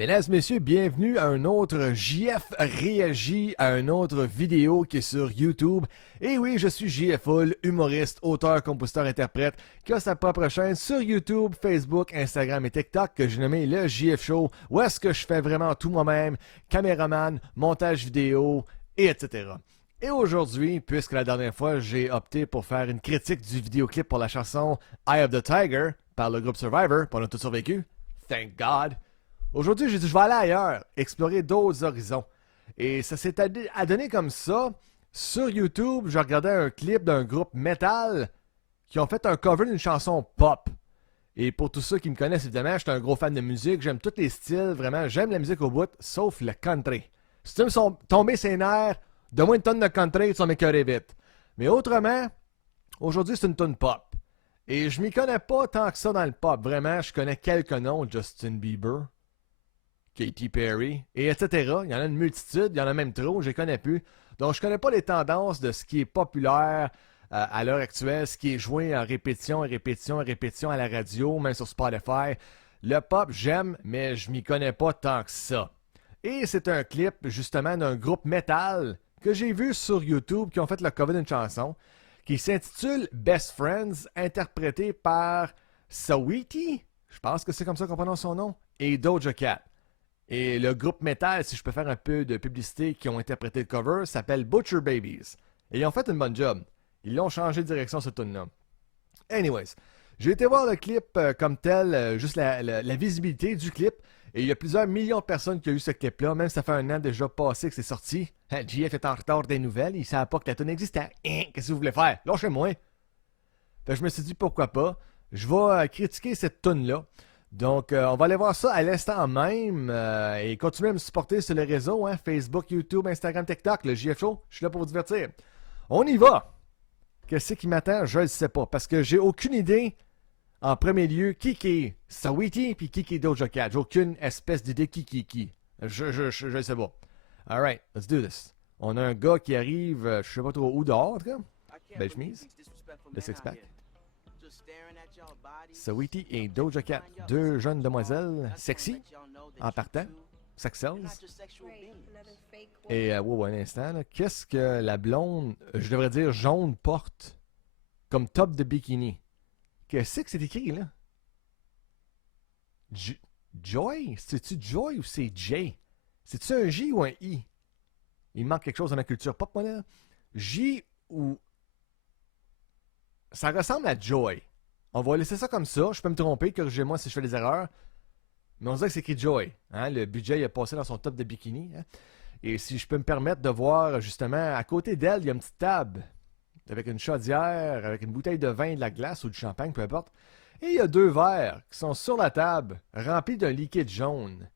Mesdames, messieurs, bienvenue à un autre JF réagit à une autre vidéo qui est sur YouTube. Et oui, je suis JF Hull, humoriste, auteur, compositeur, interprète, qui a sa propre chaîne sur YouTube, Facebook, Instagram et TikTok que j'ai nommé le JF Show, où est-ce que je fais vraiment tout moi-même, caméraman, montage vidéo, et etc. Et aujourd'hui, puisque la dernière fois j'ai opté pour faire une critique du vidéoclip pour la chanson Eye of the Tiger par le groupe Survivor, puis on a tous survécu, thank God. Aujourd'hui, j'ai dit je vais aller ailleurs, explorer d'autres horizons. Et ça s'est adonné comme ça. Sur YouTube, je regardais un clip d'un groupe metal qui ont fait un cover d'une chanson pop. Et pour tous ceux qui me connaissent, évidemment, je suis un gros fan de musique, j'aime tous les styles, vraiment, j'aime la musique au bout, sauf le country. Si tu me tomber ses nerfs, donne-moi une tonne de country, tu vas m'écœurer vite. Mais autrement, aujourd'hui, c'est une tonne pop. Et je m'y connais pas tant que ça dans le pop, vraiment, je connais quelques noms, Justin Bieber, Katy Perry, et etc. Il y en a une multitude, il y en a même trop, je les connais plus. Donc, je connais pas les tendances de ce qui est populaire à l'heure actuelle, ce qui est joué en répétition, répétition, répétition à la radio, même sur Spotify. Le pop, j'aime, mais je m'y connais pas tant que ça. Et c'est un clip, justement, d'un groupe metal que j'ai vu sur YouTube qui ont fait le cover d'une chanson qui s'intitule Best Friends, interprété par Saweetie, je pense que c'est comme ça qu'on prononce son nom, et Doja Cat. Et le groupe metal, si je peux faire un peu de publicité, qui ont interprété le cover, s'appelle Butcher Babies. Et ils ont fait une bonne job. Ils l'ont changé de direction ce tune-là. Anyways, j'ai été voir le clip comme tel, juste la visibilité du clip. Et il y a plusieurs millions de personnes qui ont eu ce clip-là, même si ça fait un an déjà passé que c'est sorti. JF est en retard des nouvelles, il ne savait pas que la tune existait. Qu'est-ce que vous voulez faire? Lâchez-moi! Fait que je me suis dit pourquoi pas. Je vais critiquer cette tune-là. Donc, on va aller voir ça à l'instant même et continuer à me supporter sur les réseaux, hein, Facebook, YouTube, Instagram, TikTok, le JF Show. Je suis là pour vous divertir. On y va! Qu'est-ce qui m'attend? Je ne le sais pas, parce que j'ai aucune idée, en premier lieu, qui est Saweetie et qui est Doja Cat. J'ai aucune espèce d'idée qui. Je ne sais pas. Alright, let's do this. On a un gars qui arrive, je sais pas trop où dehors, en tout cas. Belle chemise. Le six-pack. Saweetie et Doja Cat, deux jeunes demoiselles sexy, en partant, sexels. Et wow, un instant, qu'est-ce que la blonde, je devrais dire jaune, porte comme top de bikini? Qu'est-ce que c'est écrit là? Joy? C'est-tu Joy ou c'est J? C'est-tu un J ou un I? Il manque quelque chose dans ma culture pop, moi là. J ou... Ça ressemble à Joy. On va laisser ça comme ça. Je peux me tromper, corrigez-moi si je fais des erreurs. Mais on dirait que c'est écrit Joy. Hein? Le budget il a passé dans son top de bikini. Hein? Et si je peux me permettre de voir, justement, à côté d'elle, il y a une petite table. Avec une chaudière, avec une bouteille de vin, de la glace ou du champagne, peu importe. Et il y a deux verres qui sont sur la table, remplis d'un liquide jaune.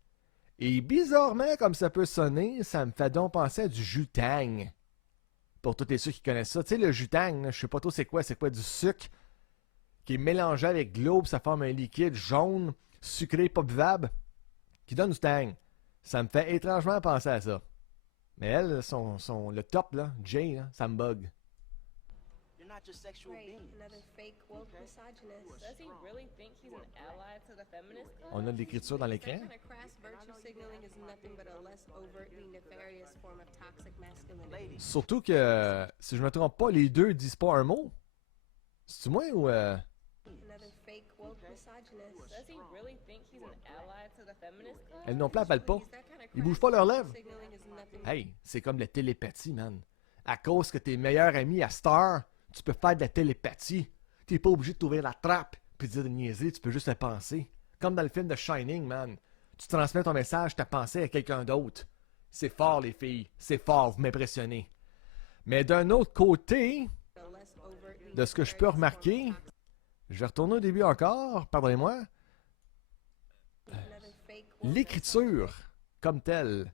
Et bizarrement, comme ça peut sonner, ça me fait donc penser à du jus Tang. Pour tous ceux qui connaissent ça. Tu sais, le jus Tang, je sais pas trop c'est quoi du sucre qui est mélangé avec de l'eau, ça forme un liquide jaune, sucré, pas buvable, qui donne du tang. Ça me fait étrangement penser à ça. Mais elle, le top, là, Jay, là, ça me bug. On a de l'écriture dans l'écran. Surtout que, si je me trompe pas, les deux disent pas un mot. C'est-tu moi ou... Elles non plus appellent pas. Ils bougent pas leurs lèvres. Hey, c'est comme la télépathie, man. À cause que t'es meilleur ami à Star, tu peux faire de la télépathie. T'es pas obligé de t'ouvrir la trappe puis de dire de niaiser, tu peux juste le penser. Comme dans le film de Shining, man. Tu transmets ton message, ta pensée à quelqu'un d'autre. C'est fort, les filles. C'est fort, vous m'impressionnez. Mais d'un autre côté, de ce que je peux remarquer, je vais retourner au début encore, pardonnez-moi. L'écriture, comme telle,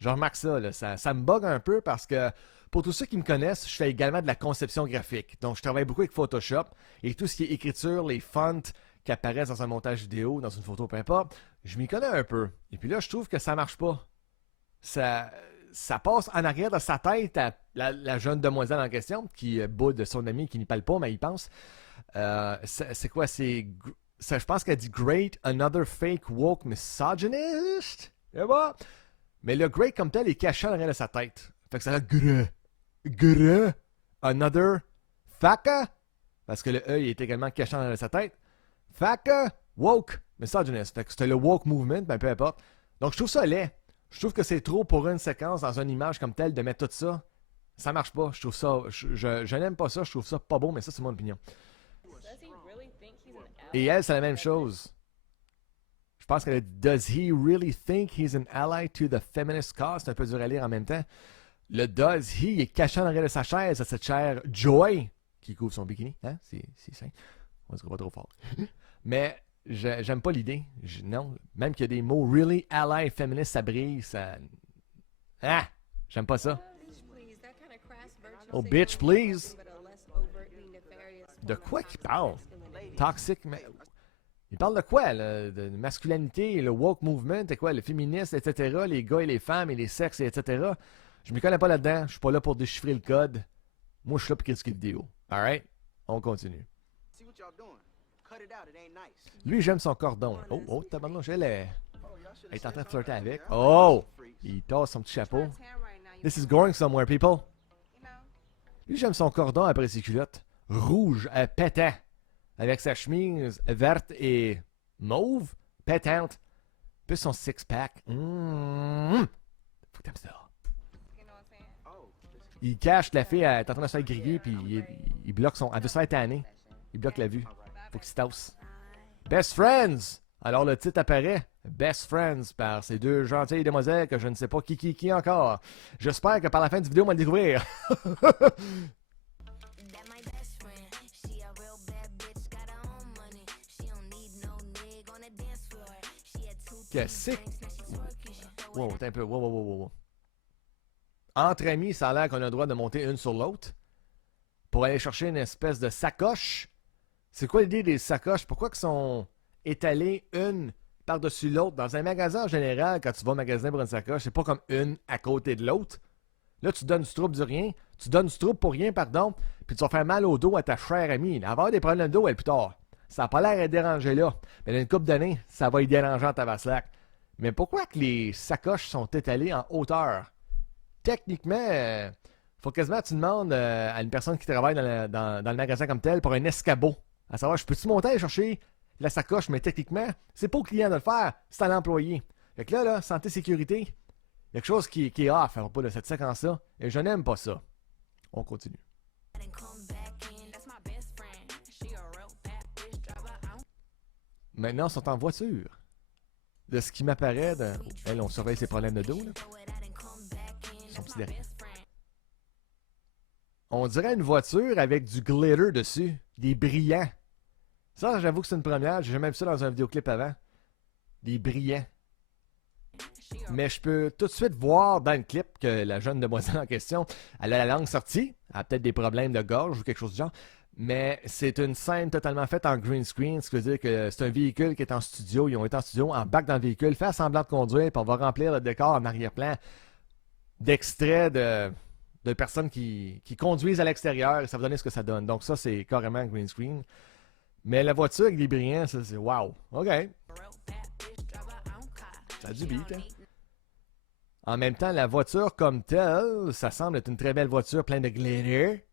je remarque ça, là, ça me bug un peu parce que, pour tous ceux qui me connaissent, je fais également de la conception graphique. Donc, je travaille beaucoup avec Photoshop et tout ce qui est écriture, les fonts qui apparaissent dans un montage vidéo, dans une photo, peu importe, je m'y connais un peu. Et puis là, je trouve que ça marche pas. Ça passe en arrière de sa tête à la jeune demoiselle en question qui boude son ami qui n'y parle pas, mais il pense. C'est quoi? C'est je pense qu'elle dit great, another fake woke misogynist. Et voilà. Mais le great comme tel est caché en arrière de sa tête. Fait que ça a gre, another faka, parce que le E il est également caché en arrière de sa tête. Faka, woke, misogynist. Fait que c'était le woke movement, ben peu importe. Donc je trouve ça laid. Je trouve que c'est trop pour une séquence dans une image comme telle de mettre tout ça. Ça marche pas. Je trouve ça. Je n'aime pas ça. Je trouve ça pas beau, mais ça, c'est mon opinion. Et elle, c'est la même chose. Je pense qu'elle a dit Does he really think he's an ally to the feminist cause? C'est un peu dur à lire en même temps. Le does he est caché en arrière de sa chaise à cette chère Joy qui couvre son bikini. Hein? C'est simple. On dirait pas trop fort. Mais j'aime pas l'idée. Non. Même qu'il y a des mots really ally feminist, ça brille. Ça. Ah! J'aime pas ça. Oh, bitch, please! De quoi qu'il parle? Toxic, mais... Il parle de quoi, là? De masculinité, le woke movement, et quoi, le féministe, etc., les gars et les femmes et les sexes, etc. Je m'y connais pas là-dedans, je suis pas là pour déchiffrer le code. Moi, je suis là pour critiquer le vidéo. Alright? On continue. Lui, j'aime son cordon. Oh, tabarnouche, elle est en train de flirter avec. Oh! Il tasse son petit chapeau. This is going somewhere, people. Lui, j'aime son cordon après ses culottes. Rouge, pétant. Avec sa chemise verte et mauve, pétante. Puis son six-pack. Faut que t'aimes ça. Il cache la fille, elle est en train de se faire griller, puis il bloque son... Elle veut se faire tanner. Il bloque la vue. Faut qu'il se tasse. Best Friends! Alors le titre apparaît. Best Friends par ces deux gentilles demoiselles que je ne sais pas qui encore. J'espère que par la fin du vidéo, on va le découvrir. Qu'est-ce que... Wow, t'es un peu... Wow. Entre amis, ça a l'air qu'on a le droit de monter une sur l'autre pour aller chercher une espèce de sacoche. C'est quoi l'idée des sacoches? Pourquoi ils sont étalés une par-dessus l'autre? Dans un magasin en général, quand tu vas au magasin pour une sacoche, c'est pas comme une à côté de l'autre. Là, tu donnes du trouble du rien. Tu donnes du trouble pour rien, pardon. Puis tu vas faire mal au dos à ta chère amie. Elle va avoir des problèmes de dos, elle, plus tard. Ça n'a pas l'air à déranger là. Mais dans une couple d'années, ça va y déranger en tabaslac. Mais pourquoi que les sacoches sont étalées en hauteur? Techniquement, faut quasiment que tu demandes à une personne qui travaille dans le magasin comme tel pour un escabeau. À savoir, je peux-tu monter et chercher la sacoche? Mais techniquement, c'est pas au client de le faire, c'est à l'employé. Fait que là, santé, sécurité, il y a quelque chose qui est off à propos de cette séquence-là. Et je n'aime pas ça. On continue. Maintenant, ils sont en voiture. De ce qui m'apparaît, elle, on surveille ses problèmes de dos. Là. Son petit derrière. On dirait une voiture avec du glitter dessus. Des brillants. Ça, j'avoue que c'est une première. J'ai jamais vu ça dans un vidéoclip avant. Des brillants. Mais je peux tout de suite voir dans le clip que la jeune demoiselle en question, elle a la langue sortie. Elle a peut-être des problèmes de gorge ou quelque chose du genre. Mais c'est une scène totalement faite en green screen, ce qui veut dire que c'est un véhicule qui est en studio. Ils ont été en studio, embarquent dans le véhicule, fait semblant de conduire, puis on va remplir le décor en arrière-plan d'extraits de personnes qui conduisent à l'extérieur et ça va donner ce que ça donne. Donc ça, c'est carrément green screen. Mais la voiture avec des brillants, ça, c'est wow. OK. Ça a du beat, hein? En même temps, la voiture comme telle, ça semble être une très belle voiture pleine de glitter.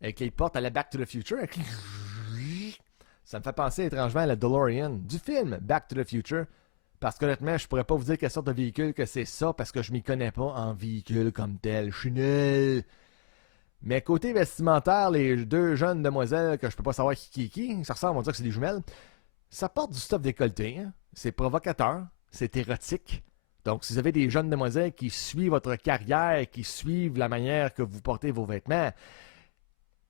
Avec les portes à la Back to the Future. Ça me fait penser étrangement à la DeLorean du film Back to the Future. Parce qu'honnêtement, je pourrais pas vous dire quelle sorte de véhicule que c'est ça parce que je m'y connais pas en véhicule comme tel. Je suis nul. Mais côté vestimentaire, les deux jeunes demoiselles que je peux pas savoir qui, ça ressemble, on va dire que c'est des jumelles. Ça porte du stuff décolleté. Hein? C'est provocateur. C'est érotique. Donc, si vous avez des jeunes demoiselles qui suivent votre carrière, qui suivent la manière que vous portez vos vêtements,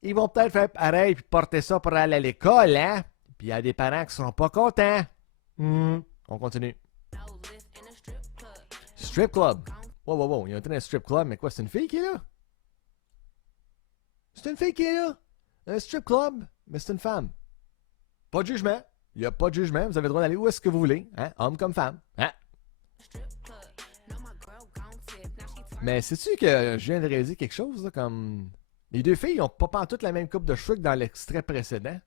ils vont peut-être faire pareil et porter ça pour aller à l'école, hein? Puis il y a des parents qui sont pas contents. On continue. Strip club. Wow. Il y a un strip club, mais quoi, c'est une fille qui est là? C'est une fille qui est là? Un strip club, mais c'est une femme. Pas de jugement. Il n'y a pas de jugement. Vous avez le droit d'aller où est-ce que vous voulez. Hein? Homme comme femme. Hein? Mais sais-tu que je viens de réaliser quelque chose, là, comme... Les deux filles n'ont pas pantoute la même coupe de cheveux que dans l'extrait précédent.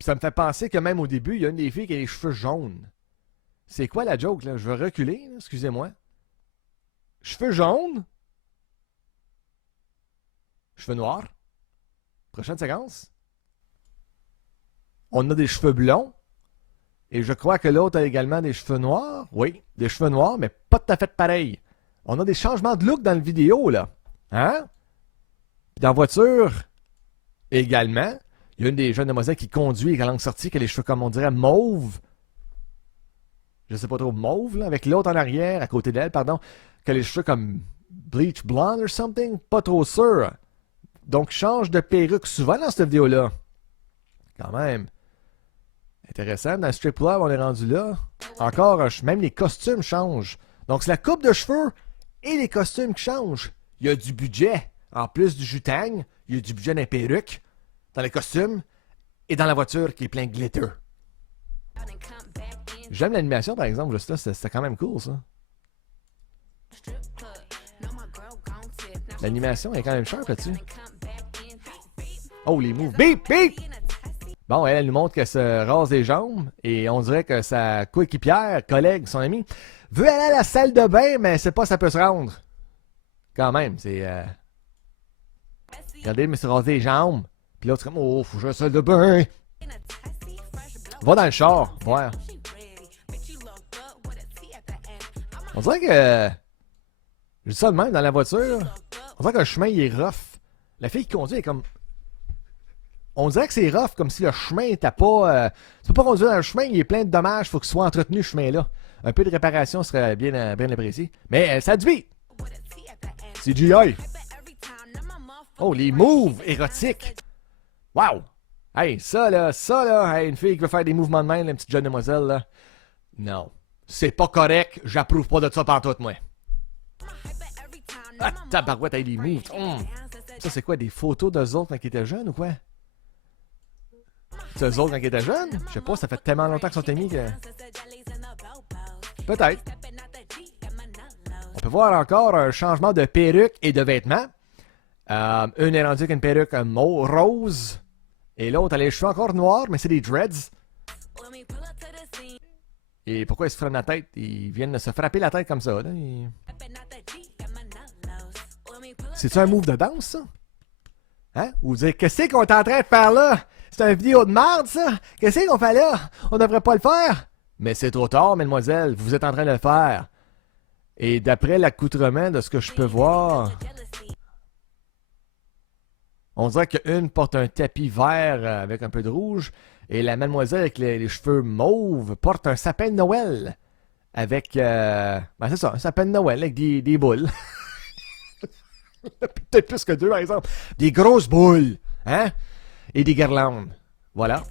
Puis ça me fait penser que même au début, il y a une des filles qui a les cheveux jaunes. C'est quoi la joke, là? Je vais reculer, là, excusez-moi. Cheveux jaunes. Cheveux noirs. Prochaine séquence. On a des cheveux blonds. Et je crois que l'autre a également des cheveux noirs. Oui, des cheveux noirs, mais pas tout à fait pareil. On a des changements de look dans le vidéo, là. Hein? Puis dans la voiture, également, il y a une des jeunes demoiselles qui conduit avec la langue sortie, qui a les cheveux, comme on dirait, mauve. Je sais pas trop, mauve, là, avec l'autre en arrière, à côté d'elle, pardon, qui a les cheveux comme bleach blonde or something. Pas trop sûr. Donc, change de perruque souvent dans cette vidéo-là. Quand même. Intéressant. Dans le strip club, on est rendu là. Encore, même les costumes changent. Donc, c'est la coupe de cheveux et les costumes qui changent. Il y a du budget. En plus du jutang, il y a du budget dans les perruques, dans les costumes et dans la voiture qui est plein de glitter. J'aime l'animation, par exemple. Juste là, c'était quand même cool, ça. L'animation est quand même sharp là-dessus. Oh, les moves. Beep, beep! Bon, elle nous montre qu'elle se rase les jambes et on dirait que sa coéquipière, collègue, son ami, veut aller à la salle de bain, mais c'est pas ça peut se rendre. Quand même, c'est... Regardez, elle me s'est rasé les jambes. Puis l'autre, comme, oh, faut que j'aille à la salle de bain. Va dans le char, voir. On dirait que... Je dis ça de même, dans la voiture. On dirait que le chemin, il est rough. La fille qui conduit est comme... On dirait que c'est rough, comme si le chemin était pas... tu peux pas conduire dans le chemin, il est plein de dommages, faut qu'il soit entretenu, ce chemin-là. Un peu de réparation serait bien apprécié. Mais ça dit! CGI! Oh, les moves érotiques! Wow! Hey, ça là, hey, une fille qui veut faire des mouvements de main, la petite jeune demoiselle, là. Non. C'est pas correct, j'approuve pas de ça pantoute, moi. Ah, tabarouette, hey, les moves. Ça, c'est quoi, des photos d'eux autres quand ils étaient jeunes ou quoi? C'est eux autres quand ils étaient jeunes? Je sais pas, ça fait tellement longtemps qu'ils sont amis que... Peut-être. On peut voir encore un changement de perruque et de vêtements. Une est rendue avec une perruque rose. Et l'autre, elle a les cheveux encore noirs, mais c'est des dreads. Et pourquoi ils se freinent la tête? Ils viennent de se frapper la tête comme ça. Là. C'est-tu un move de danse, ça? Hein? Ou vous dites, qu'est-ce qu'on est en train de faire là? C'est une vidéo de merde, ça? Qu'est-ce qu'on fait là? On devrait pas le faire? Mais c'est trop tard, mesdemoiselles. Vous êtes en train de le faire. Et d'après l'accoutrement de ce que je peux voir... On dirait qu'une porte un tapis vert avec un peu de rouge et la mademoiselle avec les cheveux mauves porte un sapin de Noël avec... ben c'est ça, un sapin de Noël avec des boules. Peut-être plus que deux, par exemple. Des grosses boules, hein? Et des guirlandes. Voilà.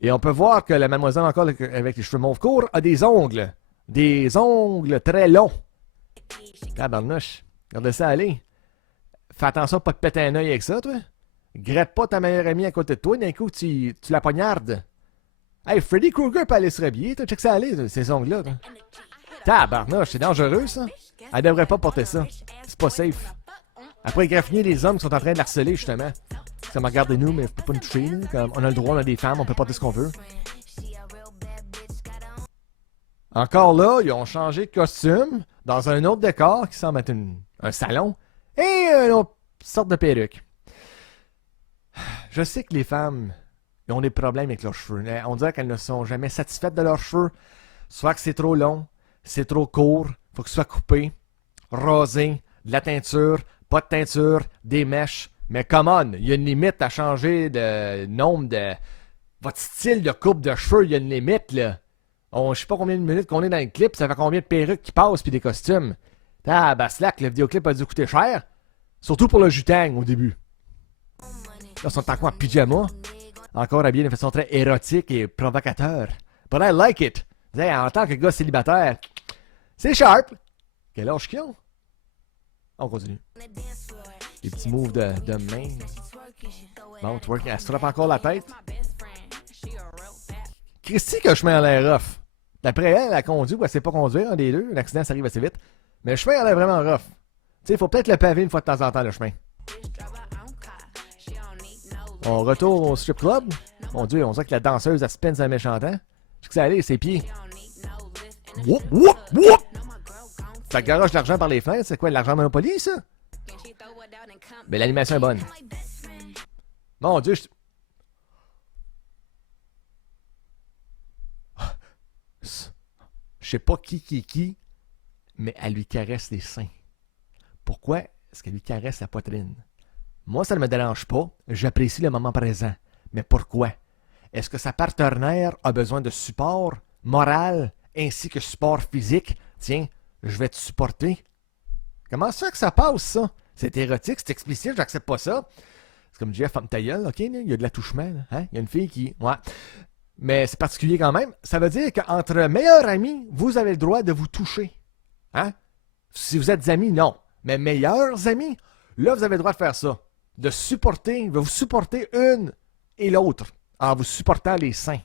Et on peut voir que la mademoiselle, encore avec les cheveux mauves courts, a des ongles. Des ongles très longs. Tabarnouche. Regardez ça aller. Fais attention pas de péter un œil avec ça, toi. Gratte pas ta meilleure amie à côté de toi, d'un coup, tu la poignardes. Hey, Freddy Krueger peut aller se rhabiller, toi, check ça aller, ces ongles-là. Tabarnouche, c'est dangereux, ça. Elle devrait pas porter ça. C'est pas safe. Après, graffiner les hommes qui sont en train de harceler, justement. Comme, regardez-nous, mais faut pas nous toucher, là. Comme, on a le droit, on a des femmes, on peut porter ce qu'on veut. Encore là, ils ont changé de costume dans un autre décor qui semble être un salon. Et une autre sorte de perruque. Je sais que les femmes ont des problèmes avec leurs cheveux. On dirait qu'elles ne sont jamais satisfaites de leurs cheveux. Soit que c'est trop long, c'est trop court, faut que ce soit coupé, rasé, de la teinture, pas de teinture, des mèches. Mais come on, il y a une limite à changer de nombre de... Votre style de coupe de cheveux, il y a une limite, là. Je sais pas combien de minutes qu'on est dans le clip, ça fait combien de perruques qui passent puis des costumes. Ah, bah slack, le vidéoclip a dû coûter cher. Surtout pour le jutang au début. Là, ils sont encore en pyjama. Encore habillés d'une façon très érotique et provocateur. But I like it. En tant que gars célibataire, c'est sharp. Quel âge qu'ils ont? On continue. Des petits moves de main. Bon, twerk, elle se frappe encore la tête. Christy que le chemin a l'air rough. D'après elle, elle conduit ou elle sait pas conduire, un des deux. L'accident, ça arrive assez vite. Mais le chemin a l'air vraiment rough. Tu sais, il faut peut-être le paver une fois de temps en temps, le chemin. On retourne au strip club. Mon Dieu, on dirait que la danseuse, elle spin un méchant temps. Qu'est-ce que ça allait, ses pieds? Whoop, whoop, whoop! Ça garoche de l'argent par les fenêtres. C'est quoi, de l'argent Monopoly, ça? Mais l'animation est bonne. Mon Dieu, je sais pas qui, mais elle lui caresse les seins. Pourquoi est-ce qu'elle lui caresse la poitrine? Moi, ça ne me dérange pas. J'apprécie le moment présent. Mais pourquoi? Est-ce que sa partenaire a besoin de support moral ainsi que support physique? Tiens, je vais te supporter. Comment ça que ça passe, ça? C'est érotique, c'est explicite, j'accepte pas ça. C'est comme Jeff, femme ta gueule, ok? Il y a de l'attouchement, hein? Il y a une fille qui... Ouais. Mais c'est particulier quand même. Ça veut dire qu'entre meilleurs amis, vous avez le droit de vous toucher. Hein? Si vous êtes amis, non. Mais meilleurs amis, là, vous avez le droit de faire ça. De supporter, de vous supporter une et l'autre en vous supportant les seins.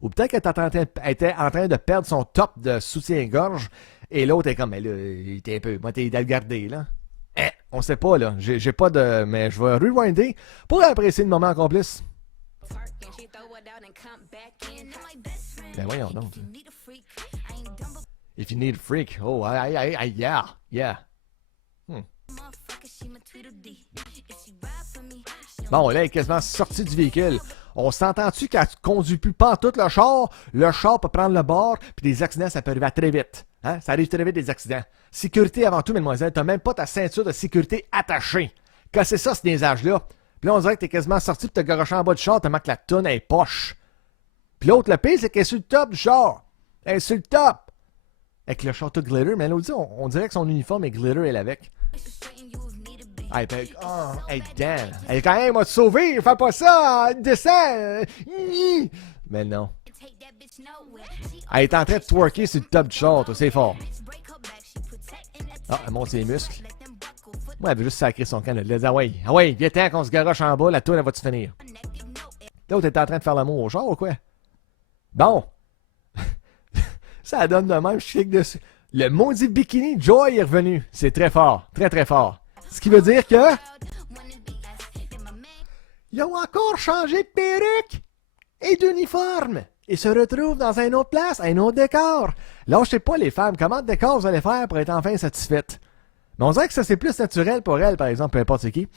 Ou peut-être qu'elle était en train de perdre son top de soutien-gorge et l'autre est comme, mais là, il était un peu, moi, t'es le garder, là. On sait pas, là. J'ai pas de... Mais je vais rewinder pour apprécier le moment en complice. Ben voyons donc. If you need a freak. Oh, yeah. Bon, là, elle est quasiment sortie du véhicule. On s'entend-tu qu'elle ne conduit plus pas tout le char peut prendre le bord, puis des accidents, ça peut arriver très vite. Hein? Ça arrive très vite, des accidents. Sécurité avant tout, mademoiselle. T'as même pas ta ceinture de sécurité attachée. Cassez ça, ce niaisage-là. Puis là, on dirait que t'es quasiment sorti de te garocher en bas du char tellement que la tonne est poche. Puis l'autre, le pire, c'est qu'elle est sur le top du char. Elle est sur le top. Avec le char tout glitter, mais l'autre, on dirait que son uniforme est glitter, elle avec. Hey, ben, oh, hey, Dan. Elle est quand même, m'a sauvé, fais pas ça, descends. Mais non. Elle est en train de twerker sur le top du char, toi, c'est fort. Ah, elle monte ses muscles. Moi, elle veut juste sacrer son camp. Elle dit, ah ouais, viens-t'en qu'on se garoche en bas, la tour, elle va-tu finir? L'autre est en train de faire l'amour au char ou quoi? Bon. Ça donne de même, je clique dessus. Le maudit bikini Joy est revenu. C'est très fort, très très fort. Ce qui veut dire que... Ils ont encore changé de perruque et d'uniforme. Ils se retrouvent dans une autre place, un autre décor. Là, je sais pas, les femmes, comment de décor vous allez faire pour être enfin satisfaites? Mais on dirait que ça, c'est plus naturel pour elle, par exemple, peu importe c'est qui.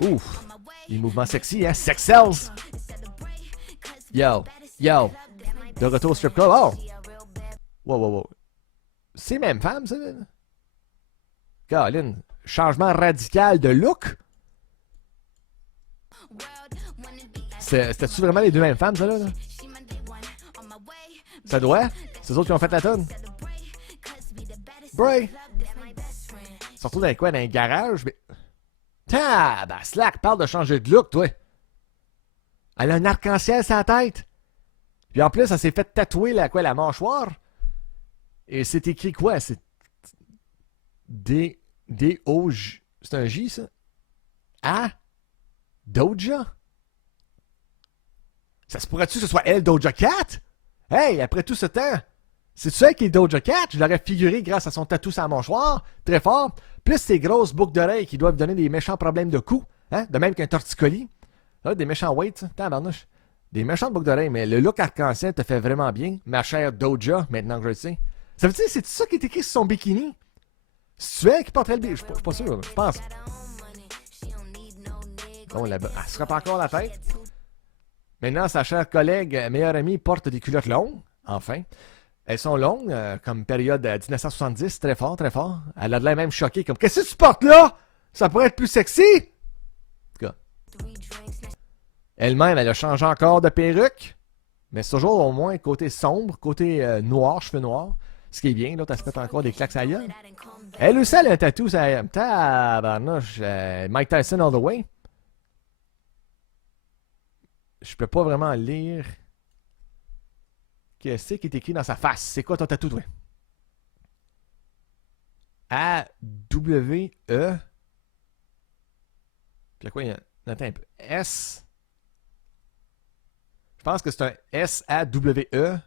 Ouf. Les mouvements sexy, hein? Sex sells. Yo. De retour au strip club. Oh! Wow. C'est même femme, ça? Caroline, changement radical de look? C'était-tu vraiment les deux mêmes femmes, ça, là? Ça doit? C'est eux autres qui ont fait la tonne? Bray! Surtout dans quoi? Dans un garage? Mais... Slack, parle de changer de look, toi! Elle a un arc-en-ciel sur la tête! Puis en plus, elle s'est fait tatouer la mâchoire. Et c'est écrit quoi? C'est... D-O-J... C'est un J, ça? A? Doja? Ça se pourrait-tu que ce soit elle, Doja Cat? Hey, après tout ce temps, c'est ça qui est Doja Cat? Je l'aurais figuré grâce à son tatou sur la mâchoire, très fort, plus ses grosses boucles d'oreilles qui doivent donner des méchants problèmes de cou, hein? De même qu'un torticolis. Là, des méchants weights, tabarnouche. Des méchantes boucles d'oreilles, mais le look arc-en-ciel te fait vraiment bien, ma chère Doja, maintenant que je le sais. Ça veut dire que c'est ça qui est écrit sur son bikini? C'est-tu elle qui porterait le bikini? Je suis pas sûr, je pense. Bon, elle se frappe encore la tête. Maintenant, sa chère collègue, meilleure amie, porte des culottes longues, enfin. Elles sont longues, comme période 1970, très fort, très fort. Elle a de l'air même choquée, comme « Qu'est-ce que tu portes là? Ça pourrait être plus sexy! » En tout cas. Elle-même, elle a changé encore de perruque, mais c'est toujours au moins côté sombre, côté noir, cheveux noirs. Ce qui est bien, l'autre, elle se met encore des claques à la gueule. Elle aussi, elle a un tatou, ça... Tabarnouche, Mike Tyson all the way. Je peux pas vraiment lire. Qu'est-ce qui est écrit dans sa face? C'est quoi ton tatou, toi? A-W-E. Puis quoi, il y a... Attends un peu. S. Je pense que c'est un S-A-W-E.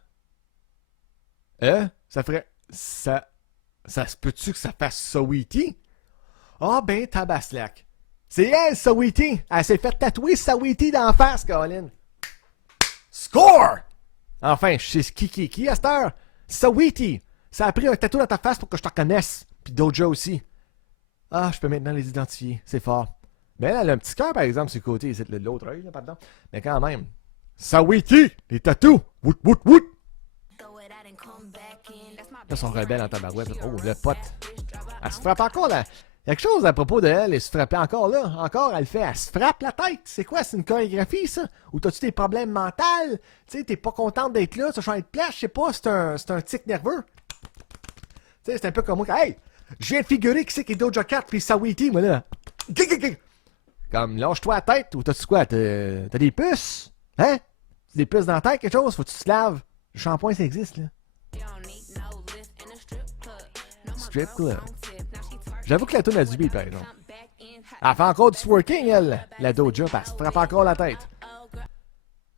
Ça ferait... Ça se peut-tu que ça fasse Saweetie? Ah ben, tabaslac. C'est elle, Saweetie. Elle s'est fait tatouer Saweetie d'en face, Colin. Score! Enfin, je sais qui à cette heure? Saweetie. Ça a pris un tatou dans ta face pour que je te reconnaisse. Puis Doja aussi. Ah, je peux maintenant les identifier. C'est fort. Mais elle a un petit cœur, par exemple, sur le côté. C'est de l'autre œil, là, pardon. Mais quand même. Saweetie! Les tatous! Wout, wout, wout! Là, ils sont rebelles en tabarouette. Oh, le pote. Elle se frappe encore, là. Il y a quelque chose à propos d'elle, elle se frappait encore là. Encore, elle fait, elle se frappe la tête. C'est quoi, c'est une chorégraphie, ça? Ou t'as-tu des problèmes mentaux? Tu sais, t'es pas contente d'être là, tu as changé de place, je sais pas, c'est un tic nerveux. Tu sais, c'est un peu comme moi. Hey, je viens de figurer qui c'est qui est Doja Cat pis Saweetie, moi là. Comme, lâche-toi la tête, ou t'as-tu quoi? T'as des puces? Hein? Des puces dans la tête, quelque chose? Faut que tu te laves. Le shampoing, ça existe, là. Strip club. J'avoue que la toune a du beat, par exemple. Elle fait encore du twerking, elle, la Doja, parce qu'elle se frappe encore la tête.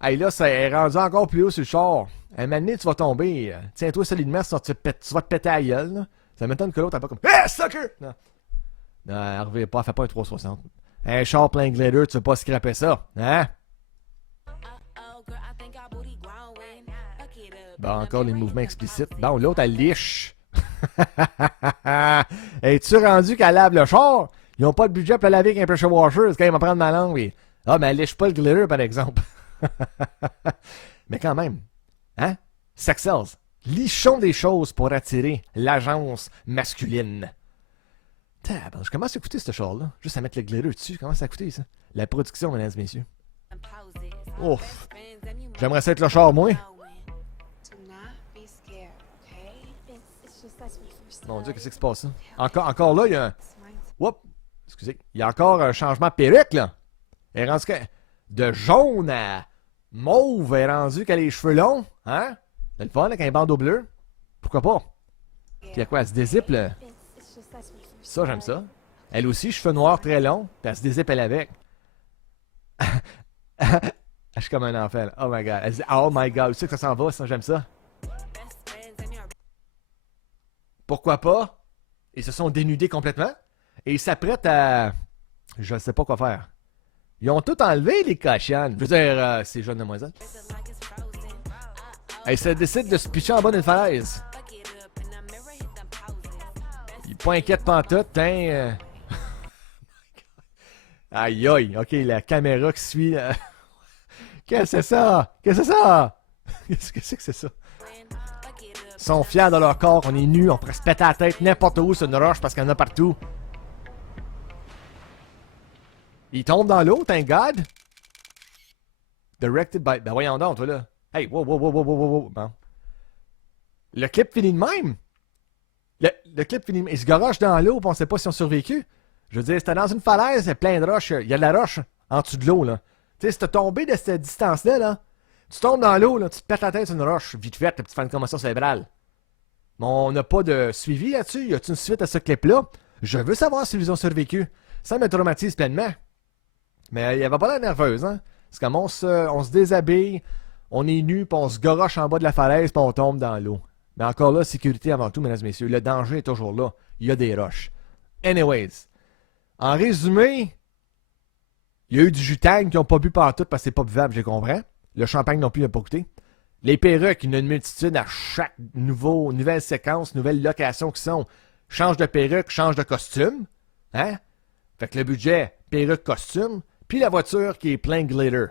Hey, là, ça est rendu encore plus haut sur le char. Un moment donné, tu vas tomber. Tiens-toi solidement, sinon tu vas te péter à la gueule, là. Ça m'étonne que l'autre, elle pas comme hey, sucker! Non. Non, elle revient pas, elle fait pas un 360. Un char plein de glitter, tu veux pas scraper ça, hein? Bon, encore les mouvements explicites. Bon, l'autre, elle liche. Es-tu rendu qu'elle lave le char? Ils ont pas de budget pour la laver avec un pressure washer. C'est quand même à prendre ma langue. Oui. Ah, mais elle lèche pas le glitter, par exemple. Mais quand même. Hein? Sex Sells. Lichons des choses pour attirer l'agence masculine. Je commence à écouter ce char-là. Juste à mettre le glitter dessus. Comment ça a coûté, ça? La production, mesdames et messieurs. Ouf. J'aimerais ça être le char, moi. Mon Dieu, qu'est-ce qui se passe, là? Encore là, il y a un... Oups! Excusez. Il y a encore un changement de perruque, là. Elle est rendue de jaune à mauve. Elle est rendue qu'elle a les cheveux longs. Hein? C'est le fun, avec un bandeau bleu. Pourquoi pas? Puis il y a quoi? Elle se dézippe, là? Ça, j'aime ça. Elle aussi, cheveux noirs très longs. Puis elle se dézippe, elle avec. Je suis comme un enfant, là. Oh my God. Elle dit, oh my God. Tu sais que ça s'en va, ça? J'aime ça. Pourquoi pas? Ils se sont dénudés complètement. Et ils s'apprêtent à... Je ne sais pas quoi faire. Ils ont tout enlevé, les cochonnes. Je veux dire, ces jeunes demoiselles. Ils se décident de se pitcher en bas d'une falaise. Ils sont pas inquiètes pantoute, hein. Aïe aïe, ok, la caméra qui suit... Qu'est-ce que c'est ça? Qu'est-ce que c'est ça? Qu'est-ce que c'est ça? Ils sont fiers de leur corps, on est nus, on pourrait se péter la tête n'importe où sur une roche parce qu'il y en a partout. Ils tombent dans l'eau, thank God. Directed by... Ben voyons donc, toi là. Hey, wow. Bon. Le clip finit de même. Le clip finit de même. Ils se garochent dans l'eau et on sait pas s'ils ont survécu. Je veux dire, c'était dans une falaise, il y a plein de roches. Il y a de la roche en dessous de l'eau, là. Tu sais, si t'es tombé de cette distance-là, là, tu tombes dans l'eau, là, tu te pètes la tête sur une roche, vite fait, tu fais une commotion cérébrale. Mais on n'a pas de suivi là-dessus. Y a-t-il une suite à ce clip-là? Je veux savoir s'ils ont survécu. Ça me traumatise pleinement. Mais il avait pas l'air nerveuse, hein? C'est comme on se déshabille, on est nu, puis on se goroche en bas de la falaise, puis on tombe dans l'eau. Mais encore là, sécurité avant tout, mesdames et messieurs. Le danger est toujours là. Il y a des roches. Anyways. En résumé, il y a eu du jutang qui n'ont pas bu partout parce que c'est pas buvable, je comprends. Le champagne non plus n'a pas coûté. Les perruques, il y en a une multitude à chaque nouvelle séquence, nouvelle location qui sont. Change de perruque, change de costume. Hein? Fait que le budget, perruque, costume. Puis la voiture qui est plein de glitter.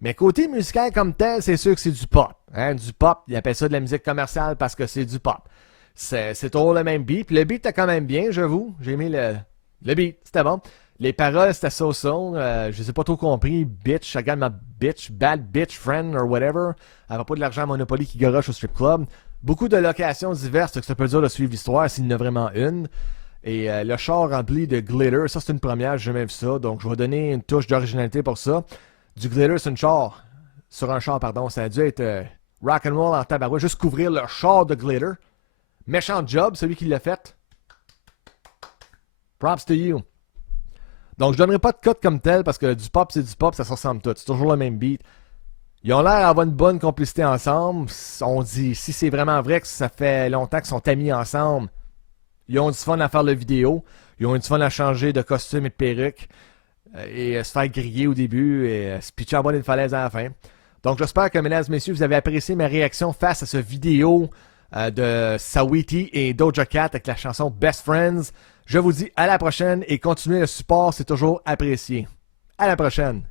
Mais côté musical comme tel, c'est sûr que c'est du pop. Hein? Du pop, ils appellent ça de la musique commerciale parce que c'est du pop. C'est toujours le même beat. Puis le beat était quand même bien, j'avoue. J'ai aimé le beat, c'était bon. Les paroles, c'était so-so. Je les ai pas trop compris. Bitch, I got my bitch, bad bitch friend or whatever. Elle n'a pas de l'argent à Monopoly qui garoche au strip club. Beaucoup de locations diverses, que ça peut dire de suivre l'histoire s'il y en a vraiment une. Et le char rempli de glitter, ça c'est une première, j'ai jamais vu ça. Donc je vais donner une touche d'originalité pour ça. Du glitter sur un char, pardon. Ça a dû être rock'n'roll en tabarouette. Juste couvrir le char de glitter. Méchant job, celui qui l'a fait. Props to you. Donc, je donnerai pas de cote comme tel parce que du pop, c'est du pop, ça se ressemble tout. C'est toujours le même beat. Ils ont l'air d'avoir une bonne complicité ensemble. On dit, si c'est vraiment vrai que ça fait longtemps qu'ils sont amis ensemble, ils ont du fun à faire la vidéo. Ils ont eu du fun à changer de costume et de perruque et se faire griller au début et se pitcher en bas d'une falaise à la fin. Donc j'espère que, mesdames et messieurs, vous avez apprécié ma réaction face à cette vidéo de Saweetie et Doja Cat avec la chanson Best Friends. Je vous dis à la prochaine et continuez le support, c'est toujours apprécié. À la prochaine!